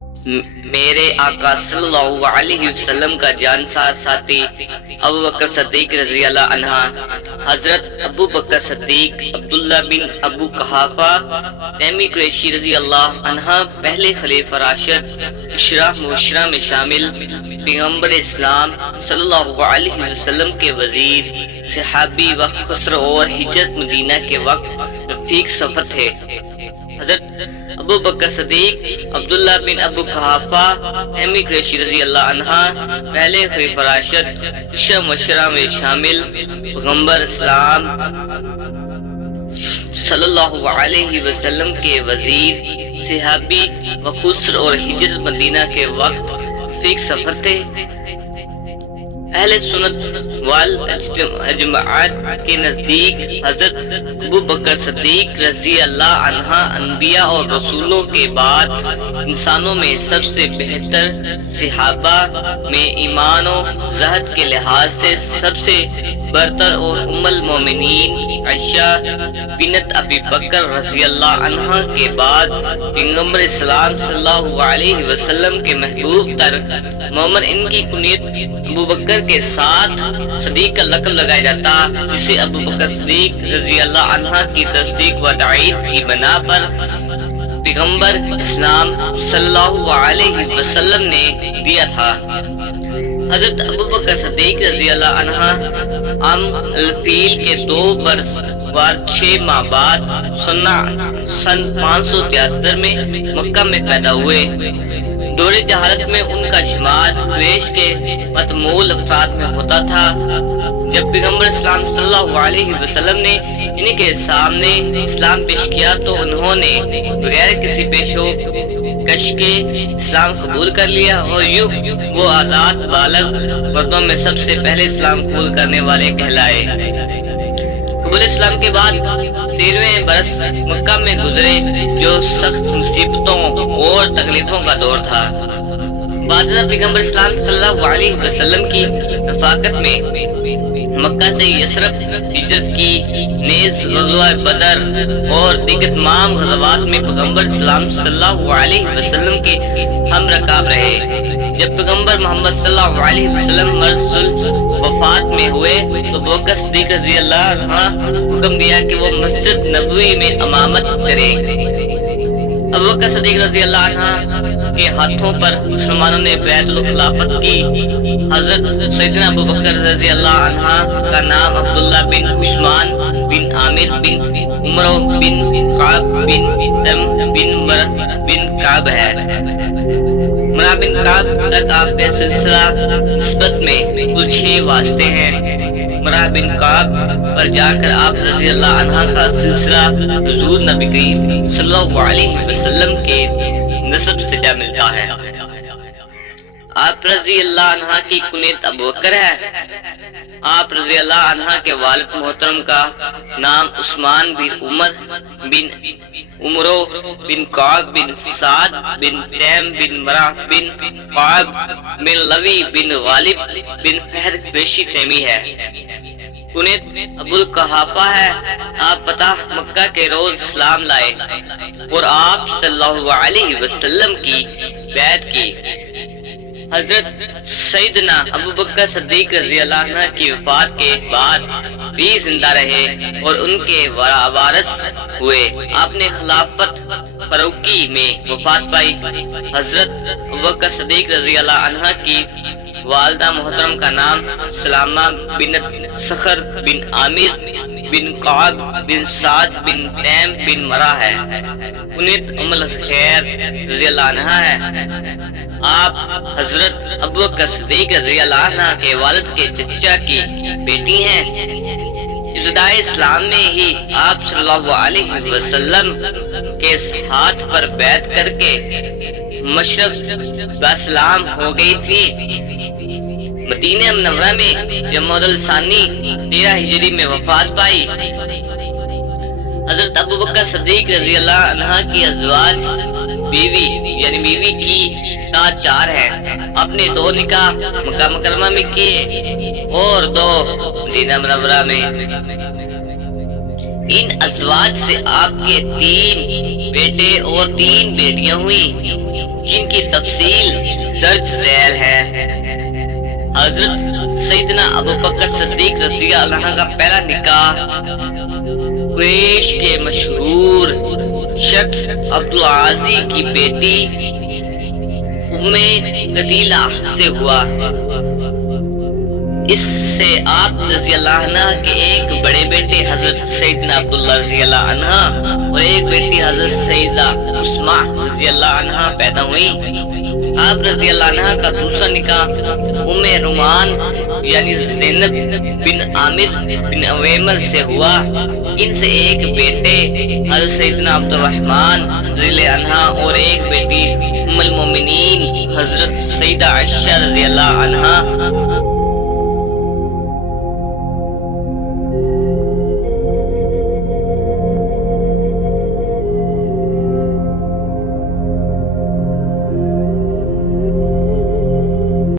میرے آقا صلی اللہ علیہ وسلم کا جانسار ساتھی ابو بکر صدیق رضی اللہ عنہ، حضرت ابو بکر صدیق عبداللہ بن ابو قحافہ تیمی قریشی رضی اللہ عنہ پہلے خلیفہ راشد، عشرہ مبشرہ میں شامل، پیغمبر اسلام صلی اللہ علیہ وسلم کے وزیر، صحابی وقت خسر اور ہجرت مدینہ کے وقت رفیق سفر تھے۔ حضرت ابو بکر صدیق عبداللہ بن ابو قحافہ تیمی قریشی رضی اللہ عنہ پہلے خلیفہ راشد، عشرہ مبشرہ میں شامل، پیغمبر اسلام صلی اللہ علیہ وسلم کے وزیر، صحابی وخسر اور ہجرت مدینہ کے وقت رفیق سفر تھے۔ اہل سنت والجماعت کے نزدیک حضرت ابو بکر صدیق رضی اللہ عنہ انبیاء اور رسولوں کے بعد انسانوں میں سب سے بہتر، صحابہ میں ایمان و زہد کے لحاظ سے سب سے برتر، اور ام المومنین عائشہ بنت ابی بکر رضی اللہ عنہ کے بعد پیغمبر اسلام صلی اللہ علیہ وسلم کے محبوب تر مومن، ان کی کنیت ابو بکر کے ساتھ صدیق کا لقب لگایا جاتا، جسے ابو بکر صدیق رضی اللہ عنہ کی تصدیق و تائید کی بنا پر پیغمبر اسلام صلی اللہ علیہ وسلم نے دیا تھا۔ حضرت ابو بکر صدیق رضی اللہ عنہ عام الفیل کے 2 برس وار 6 ماہ بعد سن 573 میں مکہ میں پیدا ہوئے۔ دور جہالت میں ان کا شمار قریش کے متمول افراد میں ہوتا تھا۔ جب پیغمبر اسلام صلی اللہ علیہ وسلم نے ان کے سامنے اسلام پیش کیا تو انہوں نے بغیر کسی پیشو کش کے اسلام قبول کر لیا، اور یوں وہ آزاد بالغ مردوں میں سب سے پہلے اسلام قبول کرنے والے کہلائے۔ قبول اسلام کے بعد 13ویں برس مکہ میں گزرے، جو سخت مصیبتوں اور تکلیفوں کا دور تھا۔ بعد پیغمبر اسلام صلی اللہ علیہ وسلم کی رفاقت میں مکہ سے یثرب ہجرت کی، نیز غزوہ بدر اور دیگر تمام غزوات میں پیغمبر اسلام صلی اللہ علیہ وسلم کے ہم رکاب رہے۔ جب پیغمبر محمد صلی اللہ علیہ وسلم مرض وفات میں ہوئے تو ابو بکر صدیق رضی اللہ عنہ حکم دیا کہ وہ مسجد نبوی میں امامت کریں۔ ابو بکر صدیق رضی اللہ عنہ کے ہاتھوں پر مسلمانوں نے بیعت الخلافت کی۔ حضرت سیدنا ابو بکر رضی اللہ عنہ کا نام عبداللہ بن عثمان بن عامر بن عمر بن کعب بن تم بن کعب ہے۔ مرا بن کعب تک آپ کے سلسلہ نسبت میں کل 6 واسطے ہیں۔ مرا بن کعب پر جا کر آپ رضی اللہ عنہ کا سلسلہ حضور نبی کریم صلی اللہ علیہ وسلم کے نسب سے جا ملتا ہے۔ آپ رضی اللہ عنہ کی کنیت ابو بکر ہے۔ آپ رضی اللہ عنہ کے والد محترم کا نام عثمان بن عمر بن عمرو بن کعب بن سعد بن تیم بن مرہ بن کعب بن لوی بن غالب بن فہر قریشی تیمی ہے۔ کنیت ابو القحافہ ہے۔ آپ فتح مکہ کے روز اسلام لائے اور آپ صلی اللہ علیہ وسلم کی بیعت کی۔ حضرت سیدنا ابو بکر صدیق رضی اللہ عنہ کی وفات کے بعد بھی زندہ رہے اور ان کے وارث ہوئے۔ آپ نے خلافت فاروقی میں وفات پائی۔ حضرت ابو بکر صدیق رضی اللہ عنہ کی والدہ محترم کا نام سلامہ بنت صخر بن عامر بن کعب بن سعد بن تیم بن مرہ ہے۔ کنیت ام الخیر رضی اللہ عنہ ہے۔ آپ حضرت ابو بکر صدیق رضی اللہ عنہ کے والد کے چچا کی بیٹی ہیں۔ ابتدائے اسلام میں ہی آپ صلی اللہ علیہ وسلم کے ہاتھ پر بیعت کر کے مشرف اسلام ہو گئی تھی۔ مدینہ منورہ میں جمادی الثانی 13 ہجری میں وفات پائی۔ حضرت ابو بکر صدیق رضی اللہ عنہ کی ازواج بیوی یعنی بیوی کی تعداد 4 ہے۔ آپ نے 2 نکاح مکہ مکرمہ میں کیے اور 2 مدینہ منورہ میں۔ ان ازواج سے آپ کے 3 بیٹے اور 3 بیٹیاں ہوئی۔ جن کی تفصیل درج ذیل ہے۔ حضرت سیدنا ابوبکر صدیق رضی اللہ عنہ کا پہلا نکاح قریش کے مشہور شخص عبدالعزیز کی بیٹی ام قتیلہ سے ہوا۔ اس سے آپ رضی اللہ عنہ کے ایک بڑے بیٹے حضرت سیدنا عبداللہ رضی اللہ عنہ اور ایک بیٹی حضرت سیدہ عثمہ رضی اللہ عنہ پیدا ہوئی۔ آپ رضی اللہ عنہ کا دوسرا نکاح ام رومان یعنی زینب بن عامر بن عویمر سے ہوا۔ ان سے ایک بیٹے حضرت سیدنا عبد الرحمن رضی اللہ عنہ اور ایک بیٹی ام المومنین حضرت سیدہ عائشہ رضی اللہ عنہ